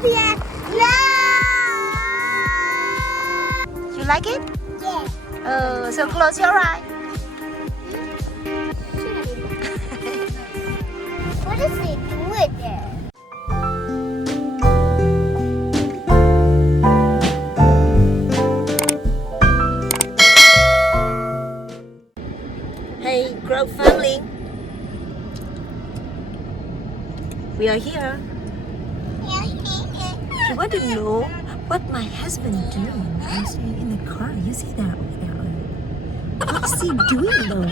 there. No. You like it? Yeah. So close your eye. What is it doing there? Hey, Grove family. We are here. You want to know what my husband doing? Actually, in the car. You see that over there? What is he doing though?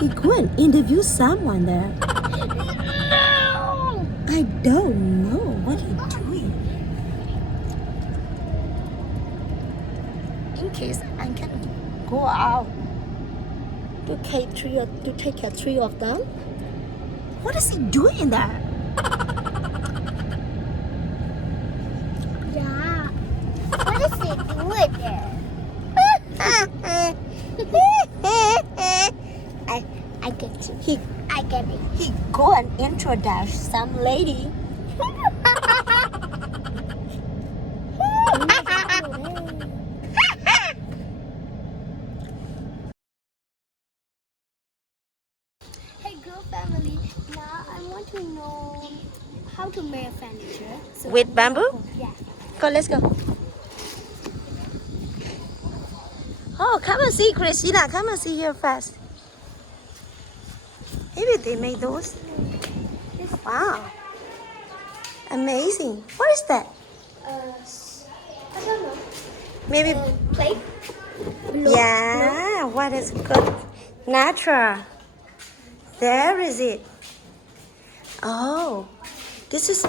He go and interview someone there. No. I don't know what he doing. In case I can go out to take three of them. What is he doing there? Yeah. What is it doing there? I get you. I get it. He go and introduce some lady. Hey, girl family. Now I want to know how to make furniture. So With bamboo? Yeah. Go, let's go. Oh, come and see, Christina. Come and see here fast. Maybe they made those. Wow. Amazing. What is that? I don't know. Maybe. Plate. Yeah. What is good? Natural. There is it. Oh. This is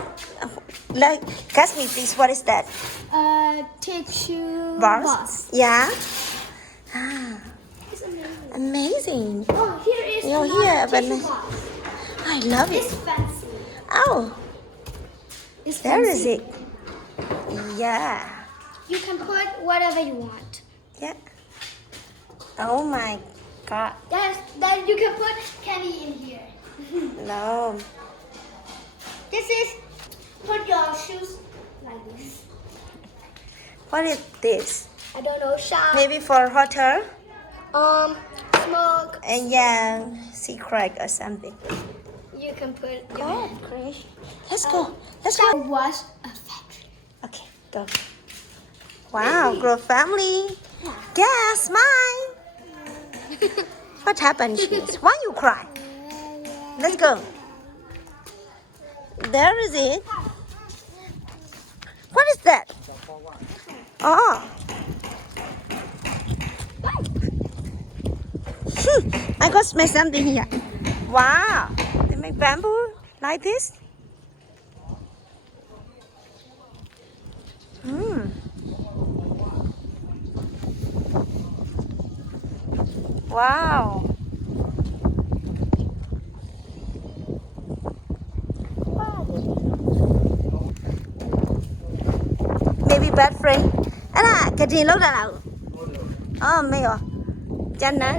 like, ask me please, what is that? Tissue Bars? box. Yeah. Ah, It's amazing. amazing. Oh, here is You know, another here, but tissue box. I love it. It's fancy. Oh, It's there is fancy. it. Yeah. You can put whatever you want. Yeah. Oh my God. Yes, then you can put candy in here. No. This is put your shoes like this. What is this? I don't know, shop. Maybe for hotel? Smoke. And yeah, secret or something. You can put your Oh, hand. great. Let's go. Let's That go. was a factory. Okay, go. Wow, grow family. Yeah, smile. What happened, cheese? Why you cry? Let's go. There is it. What is that? Oh. I got smell something here. Wow. They make bamboo like this. Wow. Maybe bad friend. Anh à, cái gì lâu rồi? Mày à? Chân á.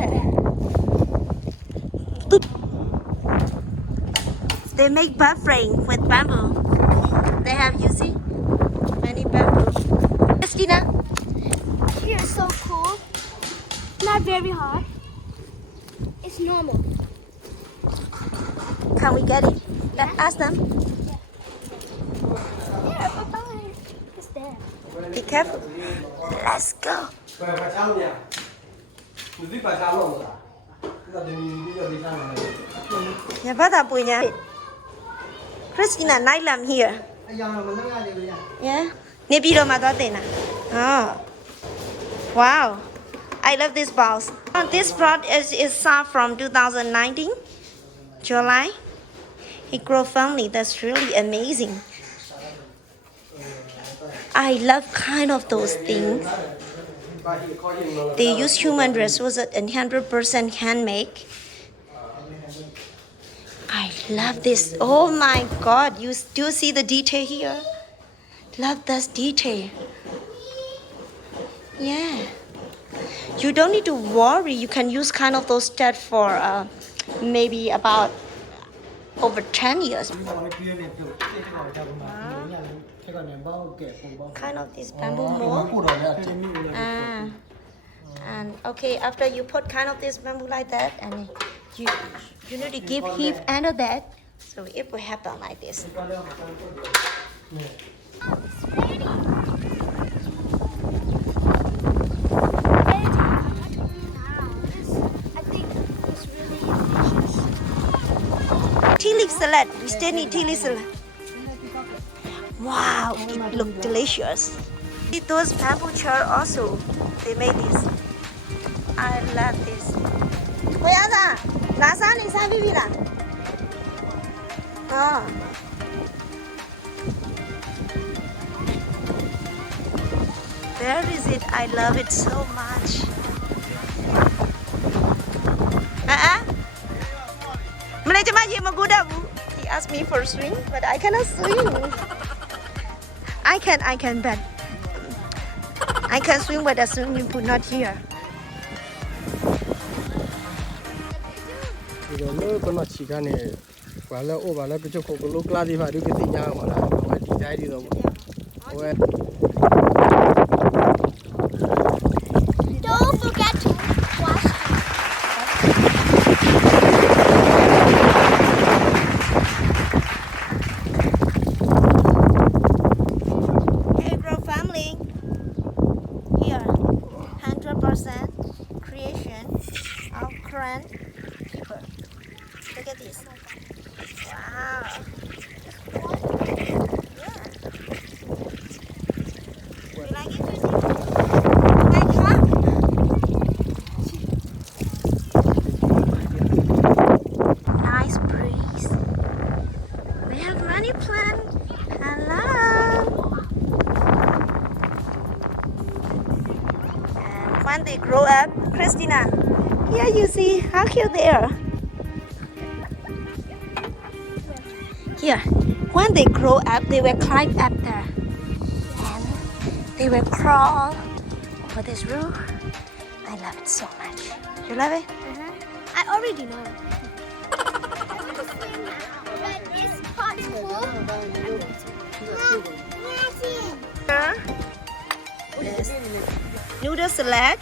They make bad friend with bamboo. They have, you see, many bamboo. Christina, Here is so cool. Not very hard. It's normal. can we get it? Ask them. Here, Papa. It's there. Be careful. Let's go. Nhà bắt đầu bùi nhà. Christina, night làm here. Yeah. Maybe đâu mà có tiền à? Oh. Wow. I love this box. This product is sold from 2019, July. It grow family. That's really amazing. I love kind of those things. They use human resources and 100% handmade. I love this. Oh my God, you do see the detail here? Love this detail. Yeah. You don't need to worry. You can use kind of those stuff for maybe about over 10 years. Kind of this bamboo mold. And okay, after you put kind of this bamboo like that, and you need to give heat under that, so it will happen like this. Tea leaf salad. We still need tea leaf salad. Wow, it looks delicious. Those bamboo chair also, they made this. I love this. Oh. Where is it? I love it so much. He asked me for a swing, but I cannot swim. I can, but I can swim with the swimming pool, not here. Don't forget to wash Hey, Grow family. Here, 100% creation of Korean people. Look at this. Wow. Yeah. You like it, Chrissy? Like, huh? Nice breeze. We have many plants. Hello. And when they grow up, Christina, here you see how cute they are. Here, when they grow up, they will climb up there. And they will crawl over this roof. I love it so much. You love it? I already know. But this pot is full. Yes. Noodle salad.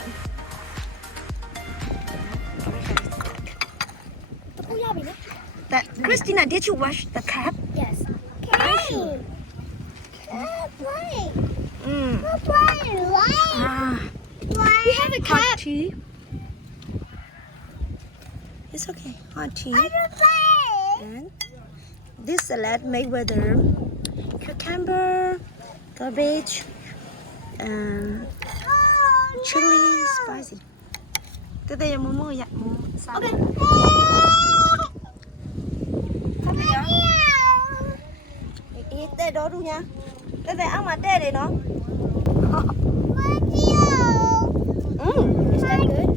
That, Christina, did you wash the cup? Yes. Okay. Ah, We have a hot cup. tea. It's okay. Hot tea. And this salad made with cucumber, cabbage, chili, spicy. Từ từ mua mua dạ mua sao? Okay. Thắp đi ạ. Ít tê đó luôn nha. Tê tê ăn mà tê đi nó. Is that good?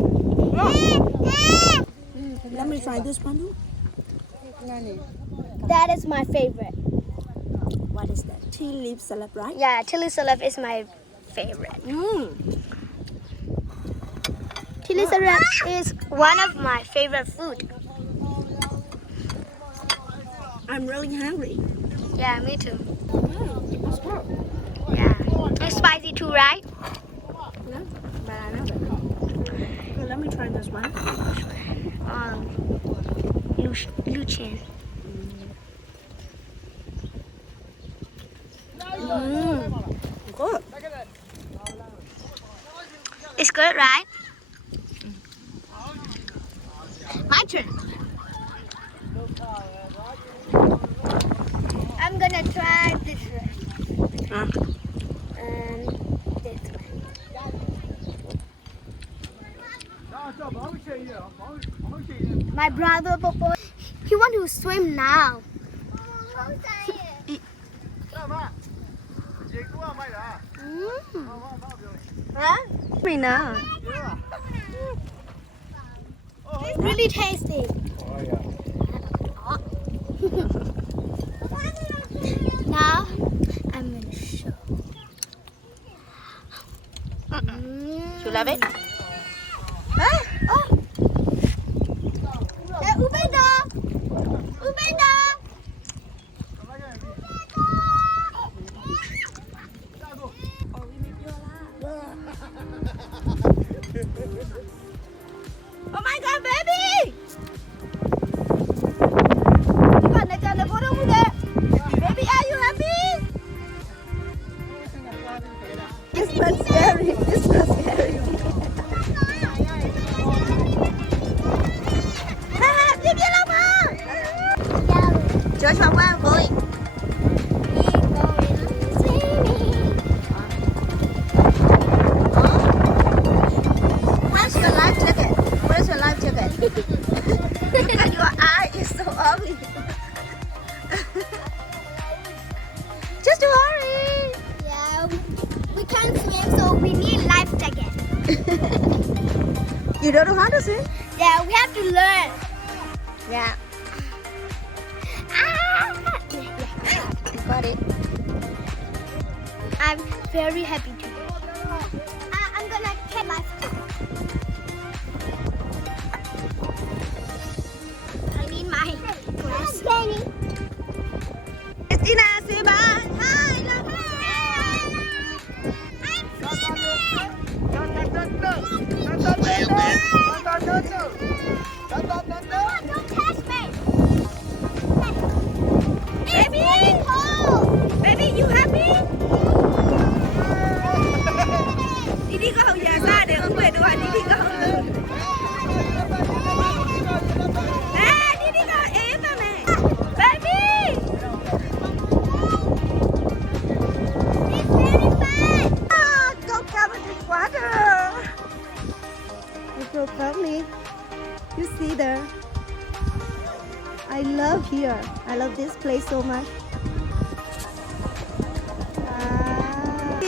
Let me try this one. That is my favorite. What is that? Tea leaf salad, right? Yeah, chili salad is my favorite. Chili salad is one of my favorite food. I'm really hungry. Yeah, me too. Yeah. It's spicy too, right? No, but I love it. Well, let me try this one. Lucien. Good. It's good, right? My turn. I'm gonna try this one. This one. My brother, Popo, he want to swim now. Huh? Me now. It's really tasty. Now I'm gonna show. You love it? Oh. Ubeda. Joshua, where are you going? Where's your life jacket? Where's your life jacket? Look at your eye, it's so ugly. Just hurry. Yeah, we can't swim, so we need life jacket. You don't know how to swim? Yeah, we have to learn. Yeah. Ah! You got it. I'm very happy to. I'm gonna take life jacket. I need my glass. Christina, say bye. Hi, love. Don't touch me. Baby, Oh, baby, you happy? Didi có hậu già xa để không về đâu à? Didi có hậu lưng. À, Didi có ếm mà mẹ. Baby. it's very fun. Ah, go cover this water. You so lovely. You see there? I love here. I love this place so much. Ah.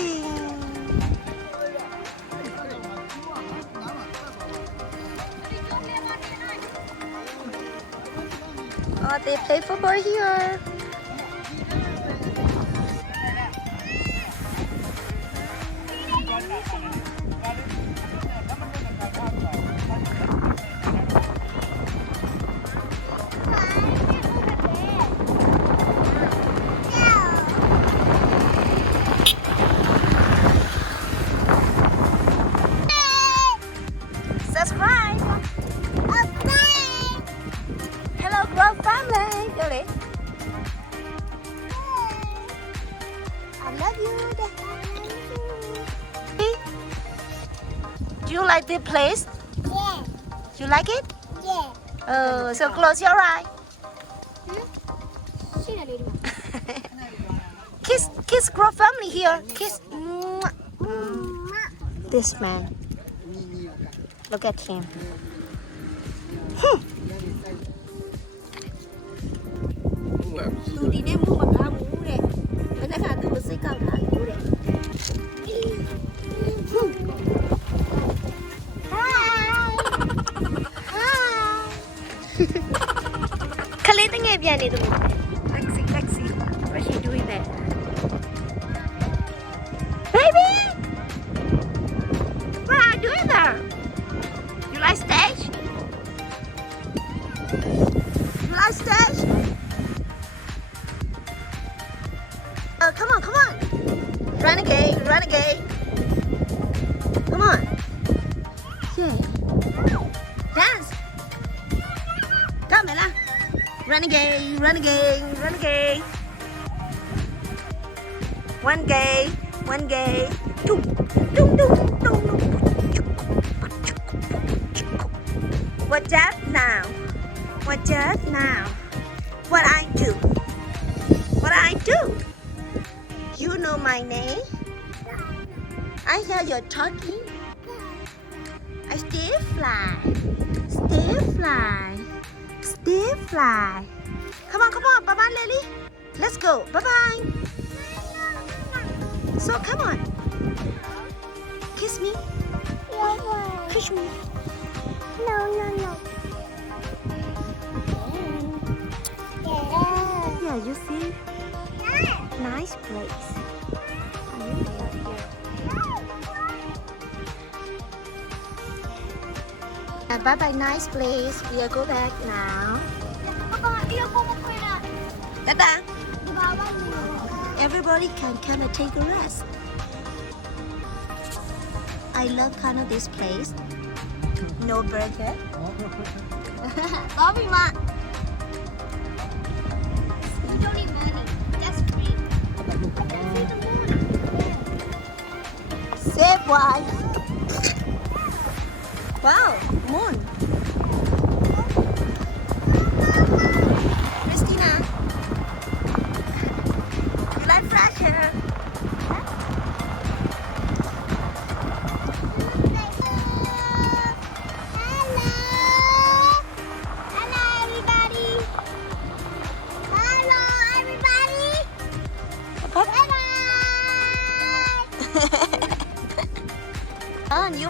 Oh, they play football here. Subscribe. Hello, Grow family. Really? I love you. Do you like this place? Yeah, You like it? yeah. So close your eye. Kiss Grow family here. Kiss. Mwah. This man. Look at him. Tôi đi đem mua mặc áo mũ này. Bên đây tôi một xí căng cả mũ này. Khalid ang ngayon yan ito. Lexi. What's she doing there? Baby! What are you doing there? You like stage? You like stage? Oh, come on. Renegade. Come on. Yeah. Dance. Come, Ella. Renegade. One gay. Two. What just now? What I do? You know my name? I hear you're talking. I still fly. Come on, bye-bye, Lily. Let's go. Bye-bye. So come on. Kiss me. Kiss me. No. Yeah, you see? Nice place. I really love here. Bye-bye, nice place. We'll go back now. Tata. Everybody can come and take a rest. I love kind of this place. No burger. Love you, Ma. You don't need money. That's free. Save wife. Wow, moon. Christina,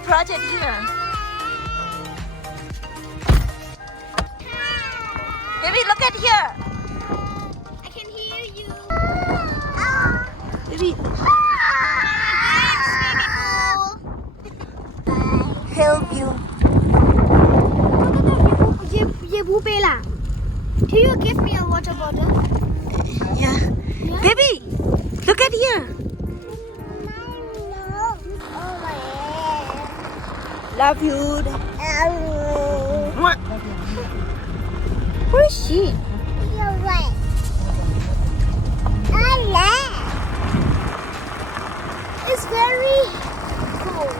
project here. Baby, look at here. I can hear you. Baby, Thanks, help you. ये भू पेला. Can you give me a water bottle? Yeah. Yeah? Baby, look at here. Love you. Mwah. Where is she? It's very cold.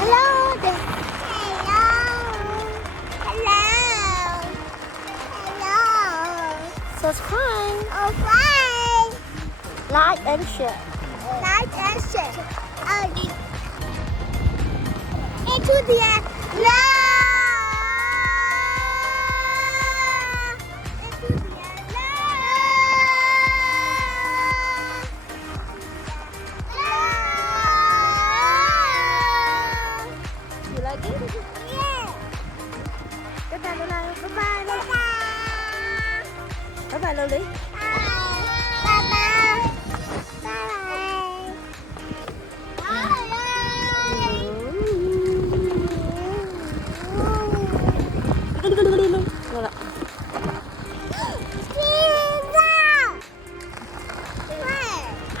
Hello there. Subscribe. Like and share. Into the air. You like it? Yeah. Bye-bye, Lily.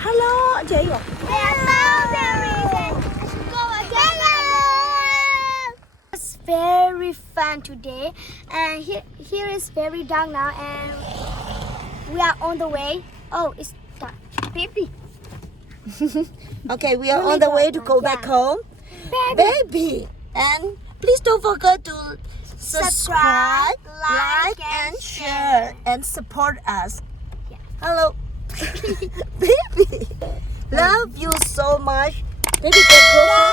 Hello, chị rồi. It's very fun today, and here is very dark now, and we are on the way. Oh, it's dark, baby. Okay, we are on the way to go back home. Baby. And please don't forget to subscribe, like, and share, and support us. Yeah. Hello. Baby. Love you so much. Baby, get closer.